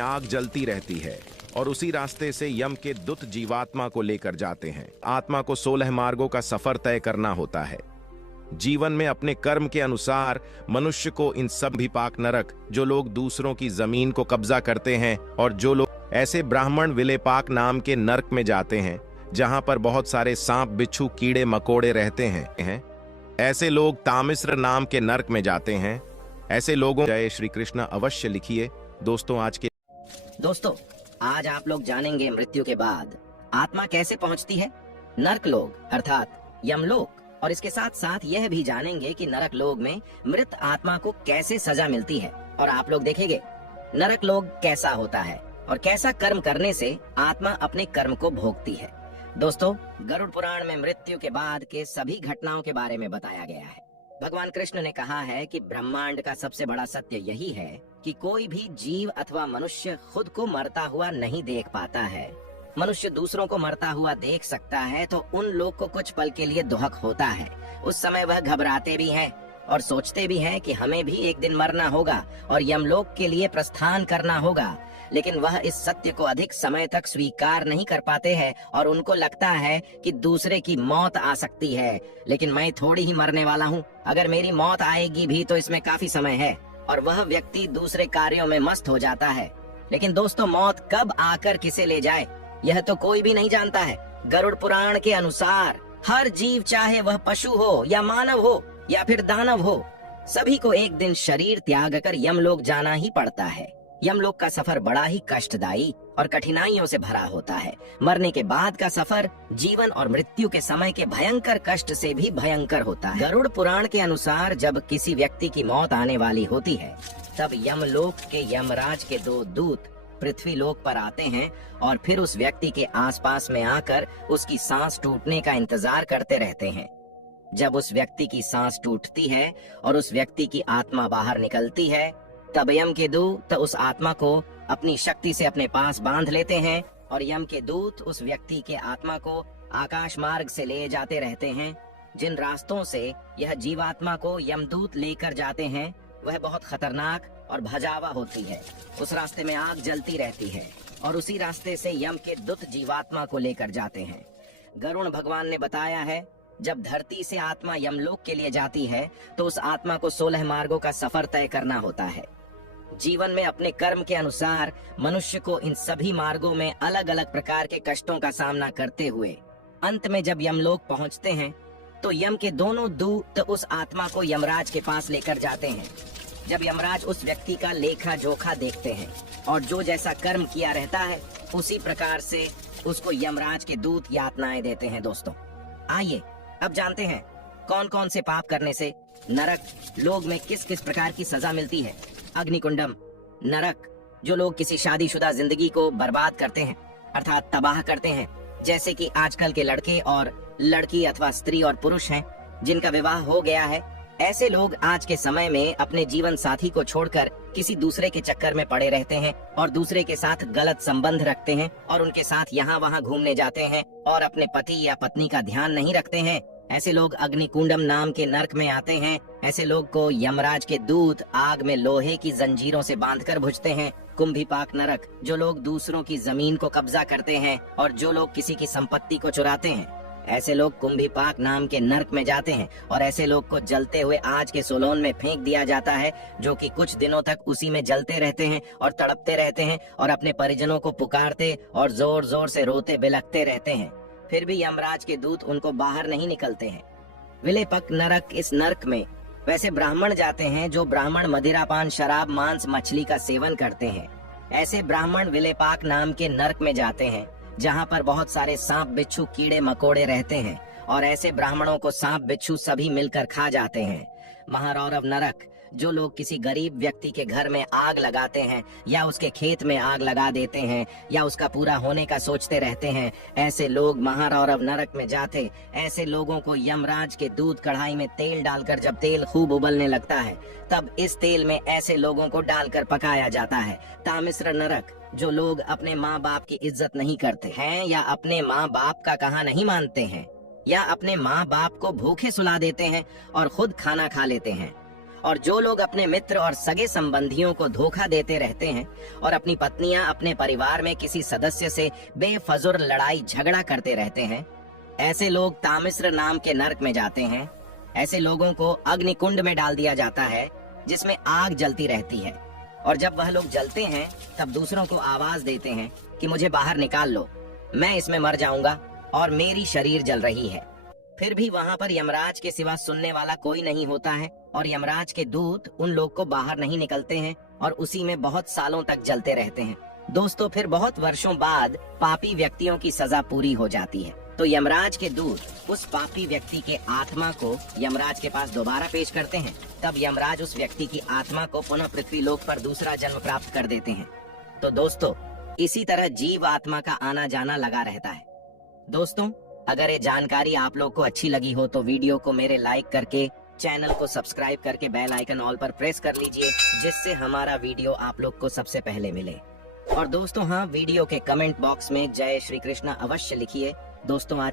आग जलती रहती है और उसी रास्ते से यम के दूत जीवात्मा को लेकर जाते हैं। आत्मा को 16 मार्गों का सफर तय करना होता है। जीवन में अपने कर्म के अनुसार मनुष्य को इन सब भी पाक नरक, जो लोग दूसरों की जमीन को कब्जा करते हैं, और जो लोग ऐसे ब्राह्मण विलेपाक नाम के नरक में जाते हैं जहां पर बहुत सारे सांप बिच्छू कीड़े मकोड़े रहते हैं। ऐसे लोग तामिस्र नाम के नरक में जाते हैं। ऐसे लोगों जय श्री कृष्ण अवश्य लिखिए। दोस्तों आज आप लोग जानेंगे मृत्यु के बाद आत्मा कैसे पहुंचती है नरक लोग अर्थात यमलोक, और इसके साथ साथ यह भी जानेंगे कि नरक लोक में मृत आत्मा को कैसे सजा मिलती है। और आप लोग देखेंगे नरक लोक कैसा होता है और कैसा कर्म करने से आत्मा अपने कर्म को भोगती है। दोस्तों गरुड़ पुराण में मृत्यु के बाद के सभी घटनाओं के बारे में बताया गया है। भगवान कृष्ण ने कहा है कि ब्रह्मांड का सबसे बड़ा सत्य यही है कि कोई भी जीव अथवा मनुष्य खुद को मरता हुआ नहीं देख पाता है। मनुष्य दूसरों को मरता हुआ देख सकता है तो उन लोग को कुछ पल के लिए दुहक होता है। उस समय वह घबराते भी हैं और सोचते भी हैं कि हमें भी एक दिन मरना होगा और यमलोक के लिए प्रस्थान करना होगा, लेकिन वह इस सत्य को अधिक समय तक स्वीकार नहीं कर पाते हैं और उनको लगता है कि दूसरे की मौत आ सकती है। लेकिन मैं थोड़ी ही मरने वाला हूँ, अगर मेरी मौत आएगी भी तो इसमें काफी समय है, और वह व्यक्ति दूसरे कार्यों में मस्त हो जाता है। लेकिन दोस्तों मौत कब आकर किसे ले जाए यह तो कोई भी नहीं जानता है। गरुड़ पुराण के अनुसार हर जीव, चाहे वह पशु हो या मानव हो या फिर दानव हो, सभी को एक दिन शरीर त्याग कर यमलोक जाना ही पड़ता है। यमलोक का सफर बड़ा ही कष्टदायी और कठिनाइयों से भरा होता है। मरने के बाद का सफर जीवन और मृत्यु के समय के भयंकर कष्ट से भी भयंकर होता है। गरुड़ पुराण के अनुसार जब किसी व्यक्ति की मौत आने वाली होती है तब यमलोक के यमराज के 2 दूत पृथ्वी लोक पर आते हैं और फिर उस व्यक्ति के आसपास में आकर उसकी सांस टूटने का इंतजार करते रहते हैं। जब उस व्यक्ति की सांस टूटती है और उस व्यक्ति की आत्मा बाहर निकलती है तब यम के दूत उस आत्मा को अपनी शक्ति से अपने पास बांध लेते हैं और यम के दूत उस व्यक्ति के आत्मा को आकाश मार्ग से ले जाते रहते हैं। जिन रास्तों से यह जीवात्मा को यमदूत लेकर जाते हैं वह बहुत खतरनाक और भजावा होती है। उस रास्ते में आग जलती रहती है और उसी रास्ते से यम के दूत जीवात्मा को लेकर जाते हैं। गरुड़ भगवान ने बताया है जब धरती से आत्मा यमलोक के लिए जाती है तो उस आत्मा को 16 मार्गों का सफर तय करना होता है। जीवन में अपने कर्म के अनुसार मनुष्य को इन सभी मार्गों में अलग अलग प्रकार के कष्टों का सामना करते हुए अंत में जब यमलोक पहुंचते हैं तो यम के दोनों दूत उस आत्मा को यमराज के पास लेकर जाते हैं। जब यमराज उस व्यक्ति का लेखा जोखा देखते हैं और जो जैसा कर्म किया रहता है उसी प्रकार से उसको यमराज के दूत यातनाएं देते हैं। दोस्तों आइए अब जानते हैं कौन कौन से पाप करने से नरक लोक में किस किस प्रकार की सजा मिलती है। अग्निकुंडम नरक, जो लोग किसी शादीशुदा जिंदगी को बर्बाद करते हैं अर्थात तबाह करते हैं, जैसे कि आजकल के लड़के और लड़की अथवा स्त्री और पुरुष हैं जिनका विवाह हो गया है। ऐसे लोग आज के समय में अपने जीवन साथी को छोड़कर किसी दूसरे के चक्कर में पड़े रहते हैं और दूसरे के साथ गलत संबंध रखते हैं और उनके साथ यहाँ वहाँ घूमने जाते हैं और अपने पति या पत्नी का ध्यान नहीं रखते हैं। ऐसे लोग अग्निकुंडम नाम के नरक में आते हैं। ऐसे लोग को यमराज के दूत आग में लोहे की जंजीरों से बांधकर भुजते हैं। कुंभीपाक नरक, जो लोग दूसरों की जमीन को कब्जा करते हैं और जो लोग किसी की संपत्ति को चुराते हैं, ऐसे लोग कुंभीपाक नाम के नरक में जाते हैं और ऐसे लोग को जलते हुए आज के सोलोन में फेंक दिया जाता है, जो कि कुछ दिनों तक उसी में जलते रहते हैं और तड़पते रहते हैं और अपने परिजनों को पुकारते और जोर जोर से रोते बिलखते रहते हैं। फिर भी यमराज के दूत उनको बाहर नहीं निकलते हैं। विलेपक नरक, इस नरक में वैसे ब्राह्मण जाते हैं जो ब्राह्मण मदिरापान, शराब, मांस, मछली का सेवन करते हैं। ऐसे ब्राह्मण विलेपाक नाम के नरक में जाते हैं जहाँ पर बहुत सारे सांप बिच्छू कीड़े मकोड़े रहते हैं और ऐसे ब्राह्मणों को सांप बिच्छू सभी मिलकर खा जाते हैं। महारौरव नरक, जो लोग किसी गरीब व्यक्ति के घर में आग लगाते हैं या उसके खेत में आग लगा देते हैं या उसका पूरा होने का सोचते रहते हैं, ऐसे लोग महारौरव नरक में जाते। ऐसे लोगों को यमराज के दूध कढ़ाई में तेल डालकर जब तेल खूब उबलने लगता है तब इस तेल में ऐसे लोगों को डालकर पकाया जाता है। तामिस्र नरक, जो लोग अपने माँ बाप की इज्जत नहीं करते हैं या अपने माँ बाप का कहा नहीं मानते हैं या अपने माँ बाप को भूखे सुला देते हैं और खुद खाना खा लेते हैं, और जो लोग अपने मित्र और सगे संबंधियों को धोखा देते रहते हैं और अपनी पत्नियां अपने परिवार में किसी सदस्य से बेफजूल लड़ाई झगड़ा करते रहते हैं, ऐसे लोग तामिस्र नाम के नरक में जाते हैं। ऐसे लोगों को अग्निकुंड में डाल दिया जाता है जिसमें आग जलती रहती है, और जब वह लोग जलते हैं तब दूसरों को आवाज देते हैं कि मुझे बाहर निकाल लो, मैं इसमें मर जाऊंगा और मेरी शरीर जल रही है। फिर भी वहाँ पर यमराज के सिवा सुनने वाला कोई नहीं होता है और यमराज के दूत उन लोग को बाहर नहीं निकलते हैं और उसी में बहुत सालों तक जलते रहते हैं। दोस्तों, फिर बहुत वर्षों बाद पापी व्यक्तियों की सजा पूरी हो जाती है तो यमराज के दूत उस पापी व्यक्ति के आत्मा को यमराज के पास दोबारा पेश करते हैं। तब यमराज उस व्यक्ति की आत्मा को पुनः पृथ्वी लोक पर दूसरा जन्म प्राप्त कर देते हैं। तो दोस्तों, इसी तरह जीव आत्मा का आना जाना लगा रहता है। दोस्तों, अगर ये जानकारी आप लोग को अच्छी लगी हो तो वीडियो को मेरे लाइक करके, चैनल को सब्सक्राइब करके बेल आइकन ऑल पर प्रेस कर लीजिए, जिससे हमारा वीडियो आप लोग को सबसे पहले मिले। और दोस्तों हाँ, वीडियो के कमेंट बॉक्स में जय श्री कृष्ण अवश्य लिखिए। दोस्तों आज